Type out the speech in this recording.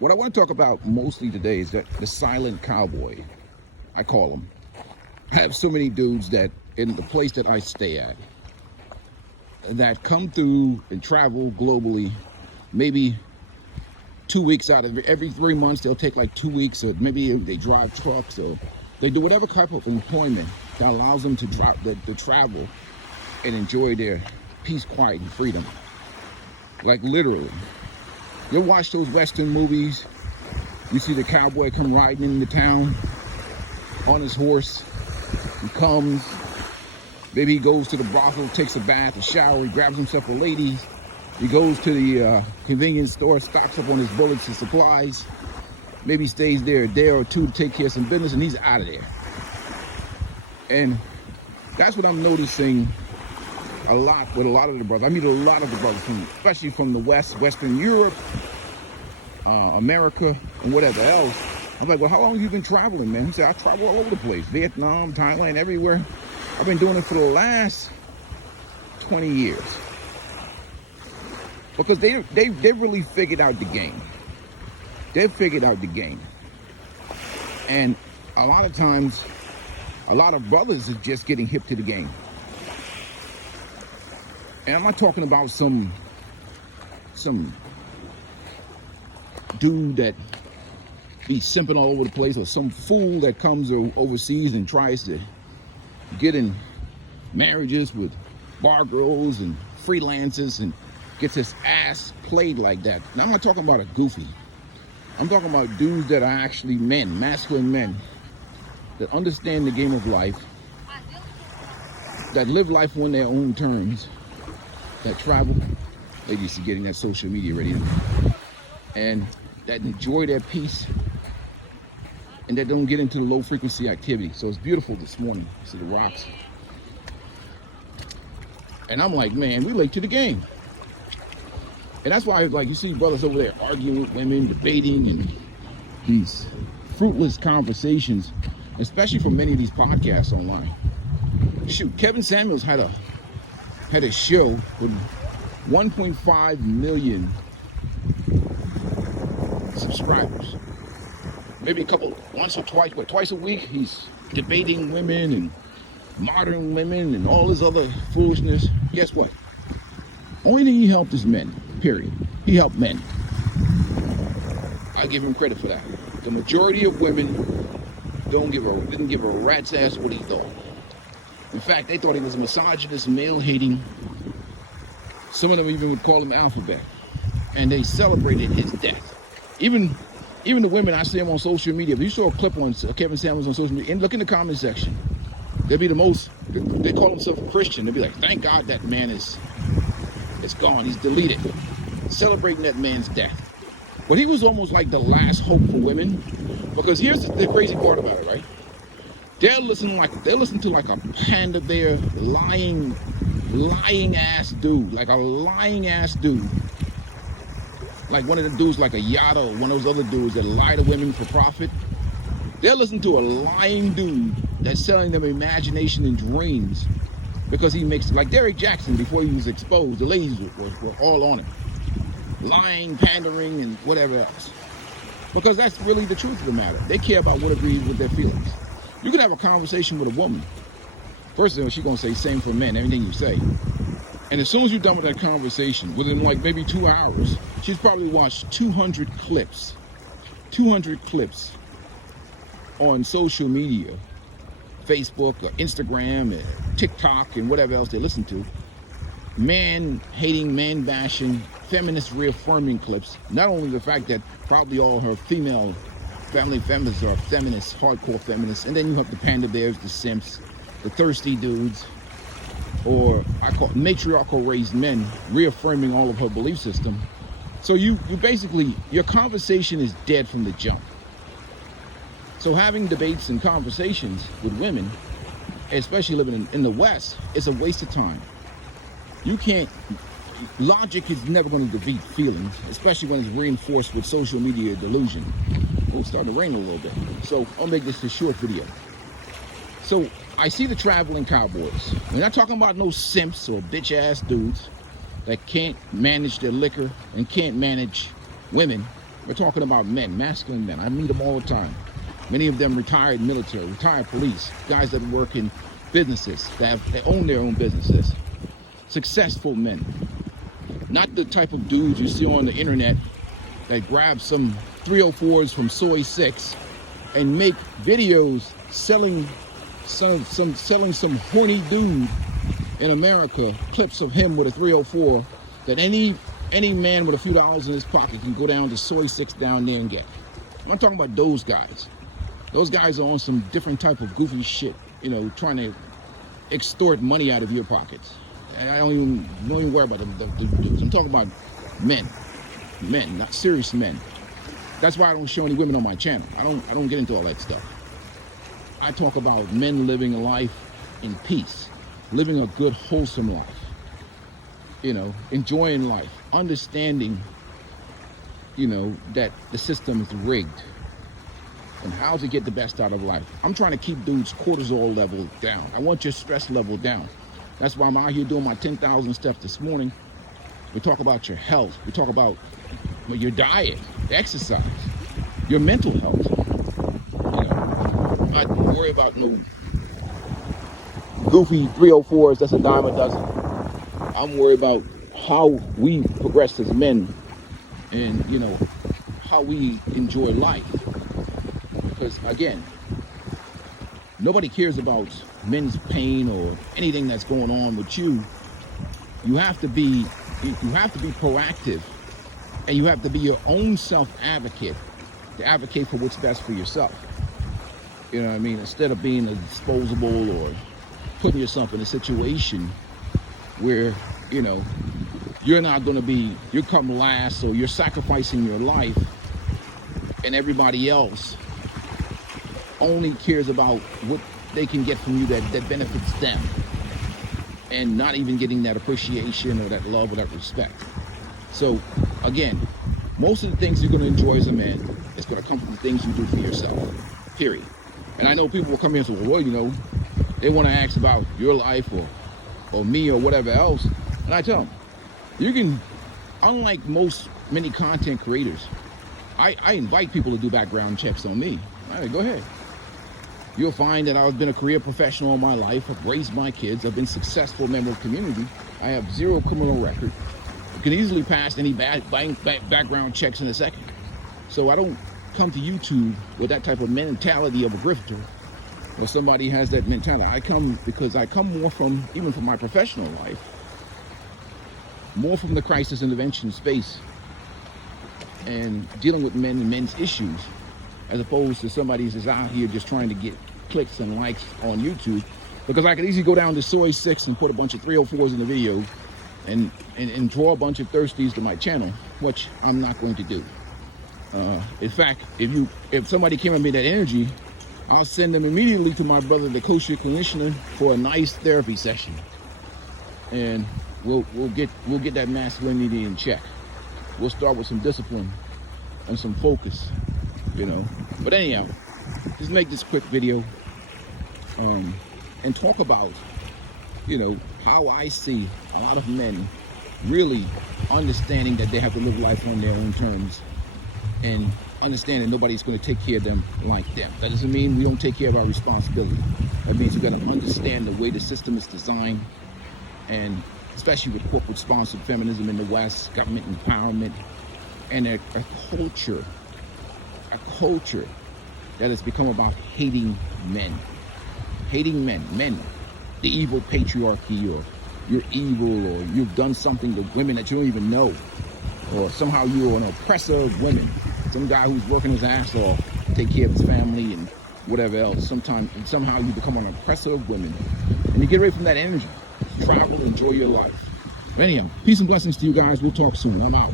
What I want to talk about mostly today is that the silent cowboy, I call him. I have so many dudes that in the place that I stay at that come through and travel globally, maybe 2 weeks out of every 3 months. They'll take like 2 weeks, or maybe they drive trucks, or they do whatever type of employment that allows them to travel and enjoy their peace, quiet, and freedom. Like literally. You'll watch those Western movies. You see the cowboy come riding into town on his horse. He comes. Maybe he goes to the brothel, takes a bath, a shower. He grabs himself a lady. He goes to the convenience store, stocks up on his bullets and supplies. Maybe stays there a day or two to take care of some business, and he's out of there. And that's what I'm noticing a lot with a lot of the brothers. I meet a lot of the brothers, especially from the West, Western Europe, America, and whatever else. I'm like, well, how long have you been traveling, man? He said, I travel all over the place. Vietnam, Thailand, everywhere. I've been doing it for the last 20 years. Because they really figured out the game. They've figured out the game. And a lot of times, a lot of brothers are just getting hip to the game. And I'm not talking about some dude that be simping all over the place, or some fool that comes overseas and tries to get in marriages with bar girls and freelancers and gets his ass played like that. Now, I'm not talking about a goofy. I'm talking about dudes that are actually men, masculine men, that understand the game of life, that live life on their own terms, that travel, ladies are getting that social media ready, and that enjoy their peace, and that don't get into the low frequency activity. So it's beautiful this morning. See the rocks. And I'm like, man, we late to the game. And that's why, like, you see brothers over there arguing with women, debating, and these fruitless conversations, especially from many of these podcasts online. Shoot, Kevin Samuels had a show with 1.5 million subscribers. Maybe once or twice a week, he's debating women and modern women and all this other foolishness. Guess what? Only thing he helped is men, period. He helped men. I give him credit for that. The majority of women didn't give a rat's ass what he thought. In fact, they thought he was a misogynist, male-hating. Some of them even would call him alphabet. And they celebrated his death. Even the women, I see them on social media. If you saw a clip on Kevin Samuels on social media, and look in the comment section, they'll be they call themselves a Christian. They'll be like, thank God that man is gone. He's deleted. Celebrating that man's death. But he was almost like the last hope for women. Because here's the crazy part about it, right? They'll listen to like a panda bear, lying ass dude, like a lying ass dude. Like one of the dudes like a Yada or one of those other dudes that lie to women for profit. They'll listen to a lying dude that's selling them imagination and dreams, because he makes, like Derrick Jackson before he was exposed, the ladies were all on him. Lying, pandering, and whatever else. Because that's really the truth of the matter. They care about what agrees with their feelings. You can have a conversation with a woman. First of all, she's going to say same for men, everything you say. And as soon as you're done with that conversation, within like maybe 2 hours, she's probably watched 200 clips on social media, Facebook or Instagram, and TikTok, and whatever else they listen to. Man-hating, man-bashing, feminist reaffirming clips. Not only the fact that probably all her female family feminists are feminists, hardcore feminists, and then you have the panda bears, the simps, the thirsty dudes, or I call it matriarchal raised men reaffirming all of her belief system. So you basically, your conversation is dead from the jump. So having debates and conversations with women, especially living in the West, is a waste of time. Logic is never going to defeat feelings, especially when it's reinforced with social media delusion. It's starting to rain a little bit, so I'll make this a short video. So I see the traveling cowboys. We're not talking about no simps or bitch ass dudes that can't manage their liquor and can't manage women We're talking about men, masculine men. I meet them all the time. Many of them retired military, retired police, guys that work in businesses, they own their own businesses. Successful men. Not the type of dudes you see on the internet that grab some 304s from Soy 6 and make videos selling some horny dude in America, clips of him with a 304 that any man with a few dollars in his pocket can go down to Soy 6 down there and get. I'm not talking about those guys. Those guys are on some different type of goofy shit, you know, trying to extort money out of your pockets. I don't even worry about them. I'm talking about men, not serious men. That's why I don't show any women on my channel. I don't get into all that stuff. I talk about men living a life in peace, living a good, wholesome life. You know, enjoying life, understanding, you know, that the system is rigged and how to get the best out of life. I'm trying to keep dudes' cortisol level down. I want your stress level down. That's why I'm out here doing my 10,000 steps this morning. We talk about your health. We talk about your diet, exercise, your mental health. You know, I don't worry about no goofy 304s that's a dime a dozen. I'm worried about how we progress as men and, you know, how we enjoy life. Because, again, nobody cares about men's pain or anything that's going on with you. You have to be proactive, and you have to be your own self-advocate to advocate for what's best for yourself. You know what I mean? Instead of being a disposable or putting yourself in a situation where, you know, you're not going to be, you come last, or you're sacrificing your life, and everybody else only cares about what they can get from you that benefits them, and not even getting that appreciation or that love or that respect. So again, most of the things you're going to enjoy as a man is going to come from the things you do for yourself, period. And I know people will come here and say, well, you know, they want to ask about your life or me or whatever else. And I tell them, you can, unlike many content creators, I invite people to do background checks on me. All right, go ahead. You'll find that I've been a career professional all my life. I've raised my kids. I've been a successful member of the community. I have zero criminal record. You can easily pass any background checks in a second. So I don't come to YouTube with that type of mentality of a grifter, or somebody has that mentality. I come because I come more from, even from my professional life, more from the crisis intervention space and dealing with men and men's issues, as opposed to somebody who's out here just trying to get clicks and likes on YouTube. Because I could easily go down to Soy 6 and put a bunch of 304s in the video and draw a bunch of thirsties to my channel, which I'm not going to do. In fact, if somebody came at me that energy, I'll send them immediately to my brother, the kosher conditioner, for a nice therapy session, and we'll get that masculinity in check. We'll start with some discipline and some focus, you know. But anyhow, just make this quick video and talk about, you know, how I see a lot of men really understanding that they have to live life on their own terms, and understand that nobody's going to take care of them like them. That doesn't mean we don't take care of our responsibility. That means we got to understand the way the system is designed, and especially with corporate sponsored feminism in the West, government empowerment, and a culture that has become about hating men, the evil patriarchy, or you're evil, or you've done something to women that you don't even know, or somehow you're an oppressor of women, some guy who's working his ass off to take care of his family and whatever else. Somehow you become an oppressor of women, and you get away from that energy. Travel, enjoy your life. But anyhow, peace and blessings to you guys. We'll talk soon. I'm out.